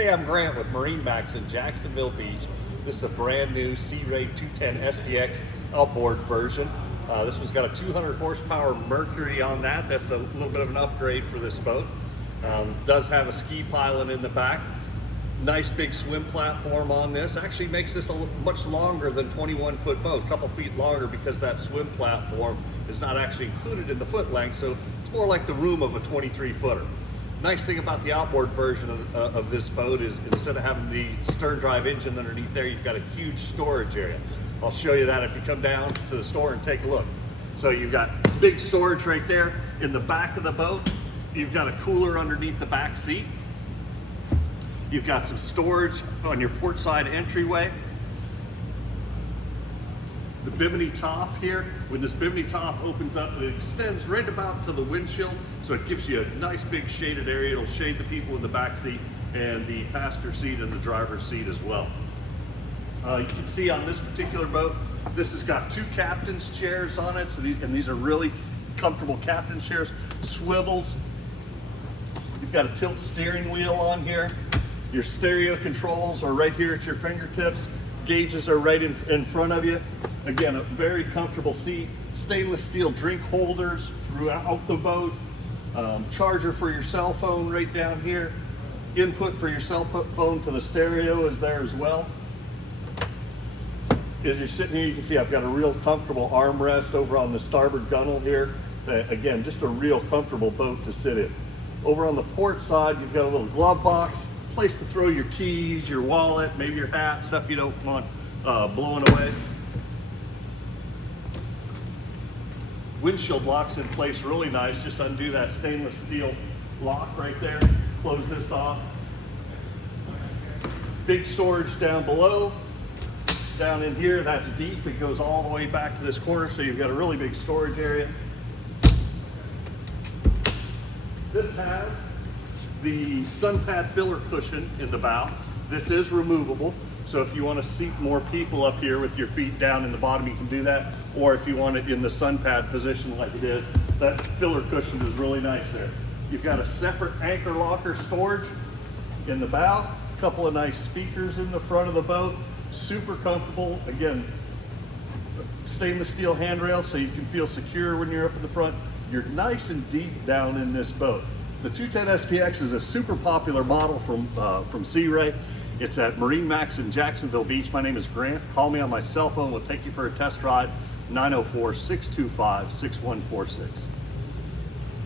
Hey, I'm Grant with MarineMax in Jacksonville Beach. This is a brand new Sea Ray 210 SPX outboard version. This one's got a 200 horsepower Mercury on that. That's a little bit of an upgrade for this boat. Does have a ski pylon in the back. Nice big swim platform on this. Actually makes this much longer than 21-foot boat, a couple feet longer, because that swim platform is not actually included in the foot length, so it's more like the room of a 23-footer. Nice thing about the outboard version of this boat is instead of having the stern drive engine underneath there, you've got a huge storage area. I'll show you that if you come down to the store and take a look. So you've got big storage right there in the back of the boat. You've got a cooler underneath the back seat. You've got some storage on your port side entryway. The bimini top here, when this bimini top opens up, it extends right about to the windshield, so it gives you a nice big shaded area. It'll shade the people in the back seat and the passenger seat and the driver's seat as well. You can see on this particular boat, this has got two captain's chairs on it, so these are really comfortable captain's chairs. Swivels. You've got a tilt steering wheel on here. Your stereo controls are right here at your fingertips. Gauges are right in front of you. Again, a very comfortable seat. Stainless steel drink holders throughout the boat. Charger for your cell phone right down here. Input for your cell phone to the stereo is there as well. As you're sitting here, you can see I've got a real comfortable armrest over on the starboard gunnel here. Again, just a real comfortable boat to sit in. Over on the port side, you've got a little glove box, place to throw your keys, your wallet, maybe your hat, stuff you don't want blowing away. Windshield locks in place really nice. Just undo that stainless steel lock right there. Close this off. Big storage down below. Down in here, that's deep. It goes all the way back to this corner, so you've got a really big storage area. This has the sun pad filler cushion in the bow. This is removable, so if you want to seat more people up here with your feet down in the bottom, you can do that. Or if you want it in the sun pad position like it is, that filler cushion is really nice there. You've got a separate anchor locker storage in the bow. A couple of nice speakers in the front of the boat. Super comfortable. Again, stainless steel handrails so you can feel secure when you're up in the front. You're nice and deep down in this boat. The 210 SPX is a super popular model from Sea Ray. It's at MarineMax in Jacksonville Beach. My name is Grant. Call me on my cell phone. We'll take you for a test ride. 904-625-6146.